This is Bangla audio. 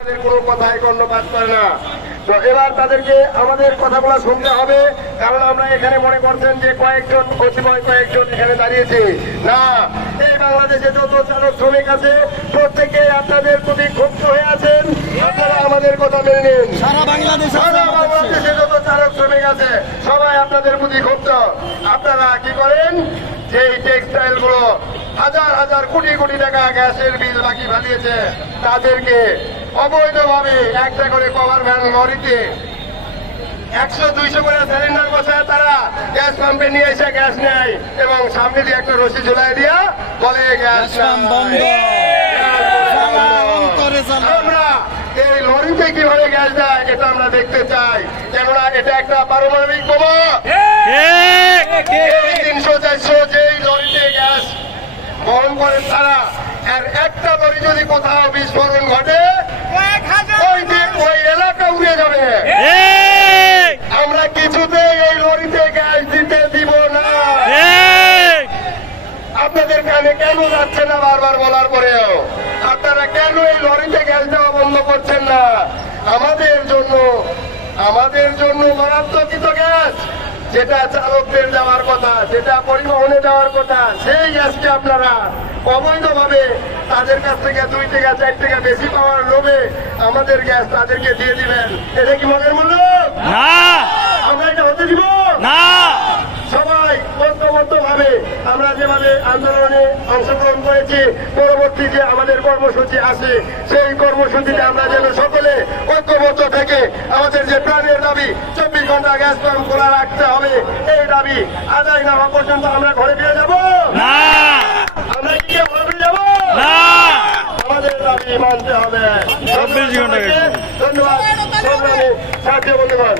কোনো কথাই কর্ণপাত করে না। তো এবার তাদেরকে আমাদের কথাগুলো শুনতে হবে, কারণ আমরা এখানে মনে করছেন যে কয়েকজন কতিপয় কয়েকজন এখানে দাঁড়িয়েছে না। এই বাংলাদেশে যত চালক শ্রমিক আছে প্রত্যেকে আপনাদের প্রতি ক্ষুব্ধ হয়ে আছেন। আপনারা আমাদের কথা মেনে নিন। সারা বাংলাদেশে যত চালক শ্রমিক আছে সবাই আপনাদের প্রতি ক্ষুব্ধ। আপনারা কি করেন, যে টেক্সটাইল গুলো হাজার হাজার কোটি কোটি টাকা গ্যাসের বিল বাকি ফেলিয়েছে তাদেরকে অবৈধভাবে একটা করে কভার ভ্যান লরিতে 100-200 করে সিলিন্ডার বসায় তারা গ্যাস পাম্পে নিয়ে এসে গ্যাস নেয় এবং সামনে দিয়ে একটা রশি ঝুলাই দিয়া বলে গ্যাস বন্ধ। আমরা এই লরিতে কিভাবে গ্যাস দেয় এটা আমরা দেখতে চাই, কেননা এটা একটা পারমাণবিক বোমা। 300-400 যেই লরিতে গ্যাস বহন করেন তারা, আর একটা লরি যদি কোথাও বিস্ফোরণ ঘটে ওই এলাকা উড়ে যাবে। আমরা কিছুতেই এই লরিতে গ্যাস দিতে দিব না। আপনাদের কানে কেন যাচ্ছে না বারবার বলার পরেও? আপনারা কেন এই লরিতে গ্যাস দেওয়া বন্ধ করছেন না? আমাদের জন্য মারাত্মক গ্যাস, যেটা চালকদের দেওয়ার কথা, যেটা পরিবহনে দেওয়ার কথা, সেই গ্যাসকে আপনারা অবৈধভাবে তাদের কাছ থেকে 2 টাকা 4 টাকা বেশি পাওয়ার লোভে আমাদের গ্যাস তাদেরকে দিয়ে দিবেন। এটা কি মনের মূল্য? আমরা এটা হতে দিব না। সবাই ঐক্যবদ্ধ ভাবে আমরা যেভাবে আন্দোলনে অংশগ্রহণ করেছি, পরবর্তী যে আমাদের কর্মসূচি আছে সেই কর্মসূচিতে আমরা যেন সকলে ঐক্যবদ্ধ থেকে আমাদের যে প্রাণের দাবি 24 ঘন্টা গ্যাস পাম্প খোলা রাখতে হবে, এই দাবি আদায় না হওয়া পর্যন্ত আমরা ঘরে ফিরে যাব না। আমরা কি ঘরে ফিরে যাব না? আমাদের দাবি মানতে হবে। 24 ঘন্টা। ধন্যবাদ সংগ্রামী সাথী বন্ধুগণ।